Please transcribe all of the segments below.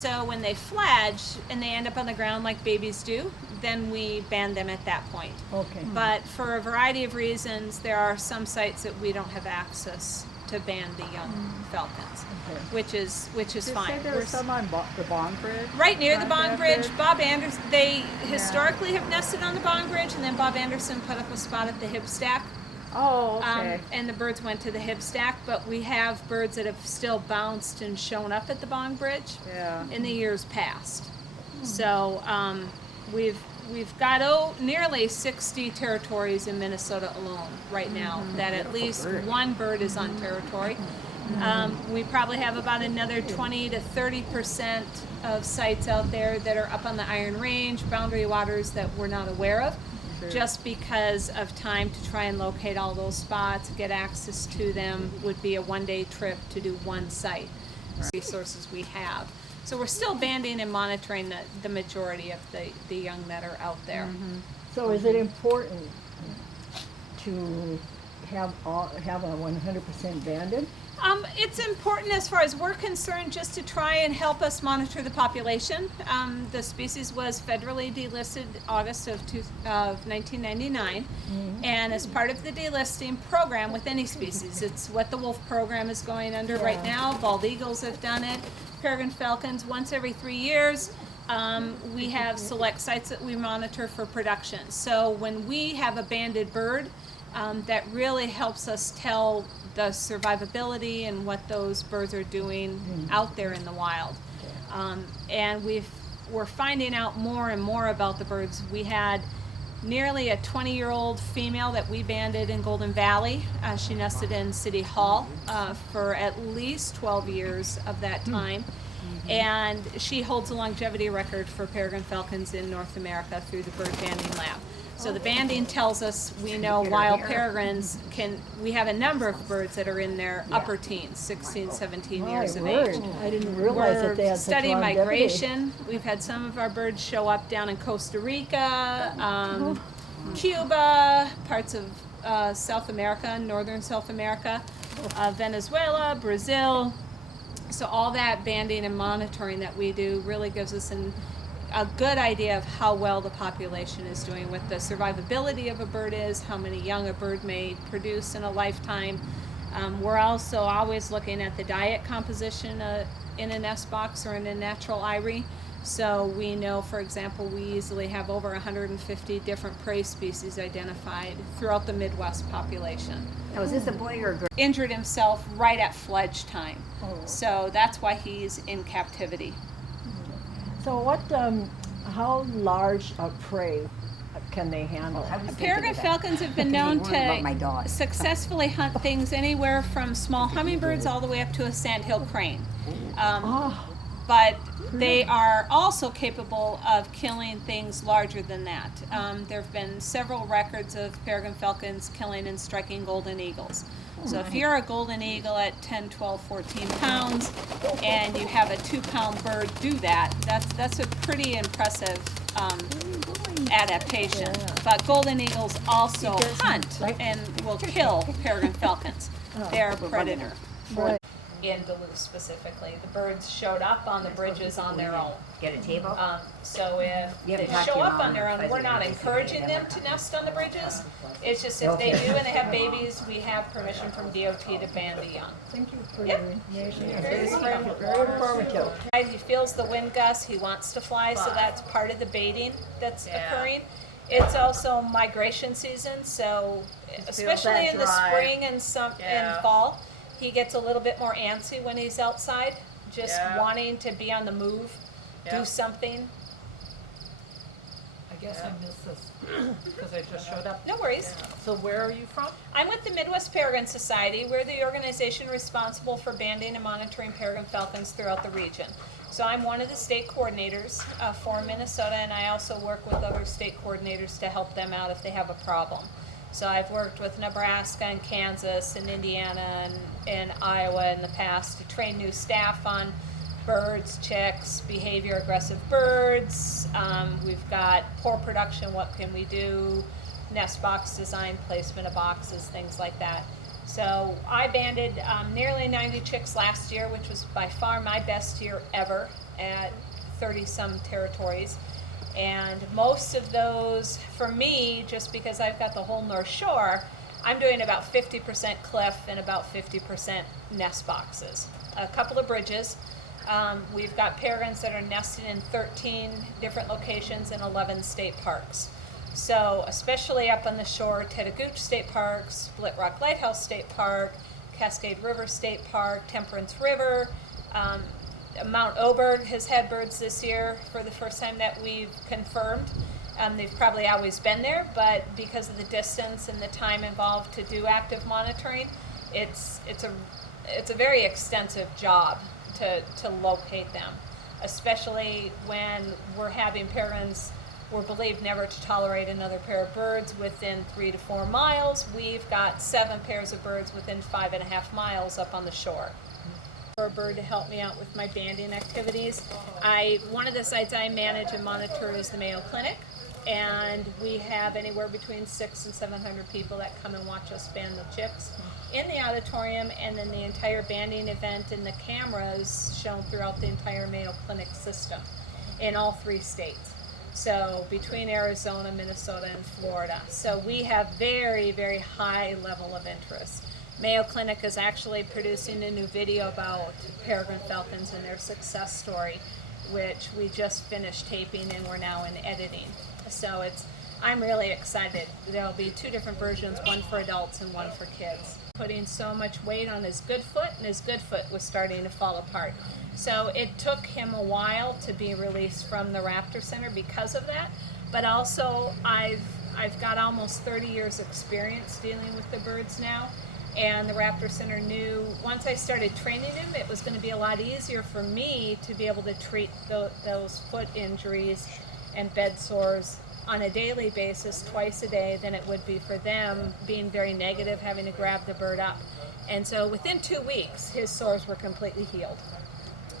So when they fledge and they end up on the ground like babies do, then we ban them at that point. Okay. But for a variety of reasons, there are some sites that we don't have access to ban the young falcons, Okay. which is You fine. said there was some on the Bond Bridge? Right near the Bond Bridge, Contacted? Bob Anderson, they historically have nested on the Bond Bridge, and then Bob Anderson put up a spot at the Hibstack. Oh, okay. And the birds went to the Hibstack, but we have birds that have still bounced and shown up at the Bond Bridge Yeah. in the years past. So we've got nearly 60 territories in Minnesota alone right now that at least one bird is on territory. We probably have about another 20 to 30% of sites out there that are up on the Iron Range, boundary waters that we're not aware of, just because of time to try and locate all those spots, get access to them would be a one-day trip to do one site. Resources we have. So we're still banding and monitoring the majority of the young that are out there. So is it important to have a 100% banded? It's important as far as we're concerned just to try and help us monitor the population. The species was federally delisted August of 1999, and as part of the delisting program with any species, it's what the wolf program is going under right now. Bald eagles have done it, peregrine falcons once every 3 years. We have select sites that we monitor for production. So when we have a banded bird, that really helps us tell the survivability and what those birds are doing out there in the wild. And we're finding out more and more about the birds. We had nearly a 20-year-old female that we banded in Golden Valley. She nested in City Hall for at least 12 years of that time. And she holds a longevity record for peregrine falcons in North America through the Bird Banding Lab. So the banding tells us we know wild peregrines we have a number of birds that are in their upper teens, 16, 17 years of age. I didn't realize We're that they had such studying longevity. migration. We've had some of our birds show up down in Costa Rica, Cuba, parts of South America, northern South America, Venezuela, Brazil. So all that banding and monitoring that we do really gives us a good idea of how well the population is doing, what the survivability of a bird is, how many young a bird may produce in a lifetime. We're also always looking at the diet composition in a nest box or in a natural eyrie. So we know, for example, we easily have over 150 different prey species identified throughout the Midwest population. Now, is this a boy or a girl? Injured himself right at fledge time. Oh. So that's why he's in captivity. So how large a prey can they handle? I was thinking Peregrine of that. falcons have been Because known they worry about my to dog. successfully hunt things anywhere from small hummingbirds all the way up to a sandhill crane. But they are also capable of killing things larger than that. There have been several records of peregrine falcons killing and striking golden eagles. So if you're a golden eagle at 10, 12, 14 pounds and you have a 2-pound bird do that, that's a pretty impressive adaptation. But golden eagles also hunt and will kill peregrine falcons. They're a predator. Right. In Duluth specifically, the birds showed up on the bridges on their own. Get a table? So if You they haven't talked to show your up mom on their or own, we're not president, encouraging basically, them to nest on the bridges. It's just if they do and they have babies, we have permission from DOT to ban the young. Thank you for Yep. your information. Very Very informative. He feels the wind gust, he wants to fly, so that's part of the baiting that's occurring. It's also migration season, so especially in the spring and fall, he ggets a little bit more antsy when he's outside, just wanting to be on the move, do something. I guess I missed this because I just showed up. No worries. So where are you from? I'm with the Midwest Peregrine Society. We're the organization responsible for banding and monitoring peregrine falcons throughout the region. So I'm one of the state coordinators for Minnesota, and I also work with other state coordinators to help them out if they have a problem. So I've worked with Nebraska and Kansas and Indiana and Iowa in the past to train new staff on birds, chicks, behavior aggressive birds. We've got poor production, what can we do? Nest box design, placement of boxes, things like that. So I banded nearly 90 chicks last year, which was by far my best year ever. at 30-some territories. And most of those, for me, just because I've got the whole North Shore, I'm doing about 50% cliff and about 50% nest boxes. A couple of bridges. We've got peregrines that are nesting in 13 different locations in 11 state parks. So especially up on the shore, Tetagooch State Park, Split Rock Lighthouse State Park, Cascade River State Park, Temperance River, Mount Oberg has had birds this year for the first time that we've confirmed. They've probably always been there, but because of the distance and the time involved to do active monitoring, it's a very extensive job to locate them, especially when we're having peregrines we're believed never to tolerate another pair of birds within 3 to 4 miles. We've got 7 pairs of birds within 5.5 miles up on the shore. For a bird to help me out with my banding activities. One of the sites I manage and monitor is the Mayo Clinic, and we have anywhere between 600 and 700 people that come and watch us band the chicks in the auditorium, and then the entire banding event and the cameras shown throughout the entire Mayo Clinic system in all 3 states. So between Arizona, Minnesota, and Florida. So we have very, very high level of interest. Mayo Clinic is actually producing a new video about peregrine falcons and their success story, which we just finished taping and we're now in editing. So I'm really excited. There'll be 2 different versions, one for adults and one for kids. Putting so much weight on his good foot, and his good foot was starting to fall apart. So it took him a while to be released from the Raptor Center because of that, but also I've got almost 30 years experience dealing with the birds now, and the Raptor Center knew once I started training him, it was going to be a lot easier for me to be able to treat those foot injuries and bed sores on a daily basis, twice a day, than it would be for them being very negative, having to grab the bird up. And so within 2 weeks, his sores were completely healed,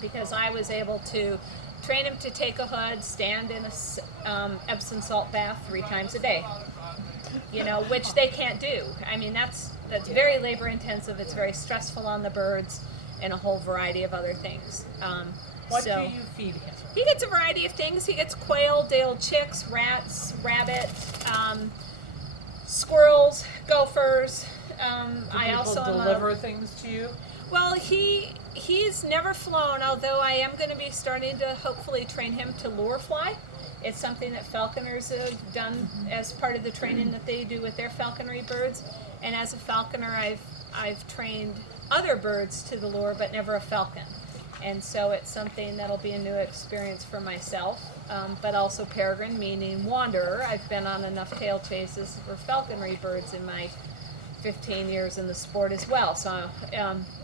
because I was able to train him to take a hood, stand in a Epsom salt bath 3 times a day, which they can't do. I mean, that's very labor intensive. It's very stressful on the birds, and a whole variety of other things. What do you feed him? He gets a variety of things. He gets quail, day-old chicks, rats, rabbit, squirrels, gophers. Do people deliver things to you? Well, he's never flown, although I am going to be starting to hopefully train him to lure fly. It's something that falconers have done as part of the training that they do with their falconry birds. And as a falconer, I've trained other birds to the lure, but never a falcon. And so it's something that'll be a new experience for myself, but also peregrine, meaning wanderer. I've been on enough tail chases for falconry birds in my 15 years in the sport as well. So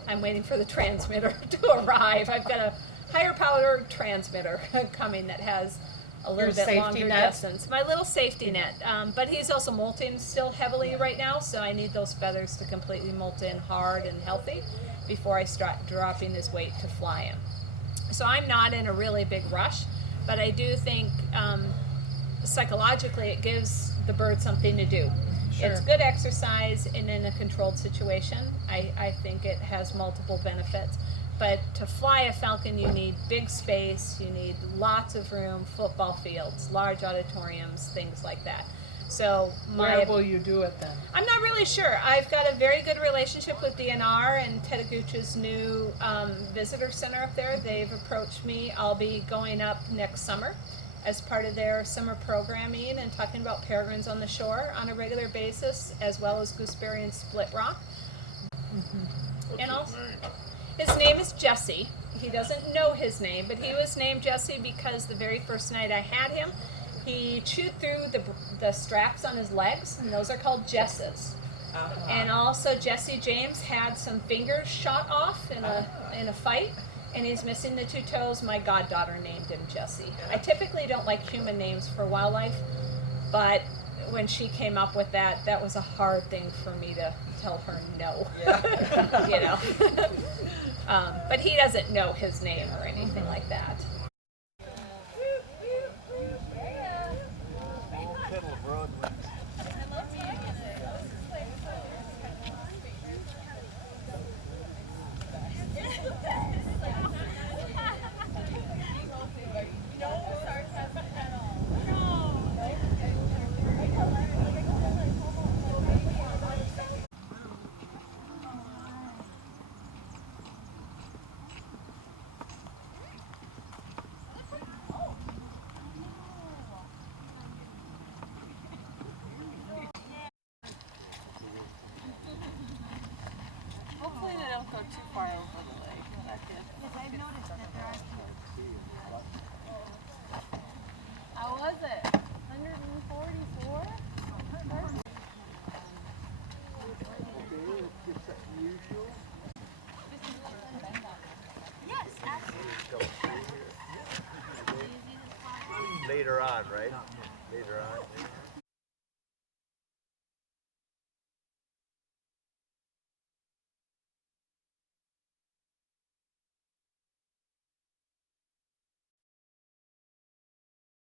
I'm waiting for the transmitter to arrive. I've got a higher powered transmitter coming that has a little bit longer distance. My little safety net. But he's also molting still heavily right now, so I need those feathers to completely molt in hard and healthy before I start dropping his weight to fly him. So I'm not in a really big rush, but I do think psychologically it gives the bird something to do. Sure. It's good exercise, and in a controlled situation, I think it has multiple benefits. But to fly a falcon, you need big space, you need lots of room, football fields, large auditoriums, things like that. So where will you do it then? I'm not really sure. I've got a very good relationship with DNR and Tetagooch's new visitor center up there. They've approached me. I'll be going up next summer as part of their summer programming and talking about peregrines on the shore on a regular basis, as well as gooseberry and split rock. And also, his name is Jesse. He doesn't know his name, but he was named Jesse because the very first night I had him, he chewed through the straps on his legs, and those are called jesses. And also Jesse James had some fingers shot off in a fight, and he's missing the 2 toes. My goddaughter named him Jesse. I typically don't like human names for wildlife, but when she came up with that, that was a hard thing for me to tell her no. Yeah. But he doesn't know his name or anything like that. too far over the lake. That did. Yes, I've noticed that there are How was it? 144. Yes, absolutely. Later on, right? Later on.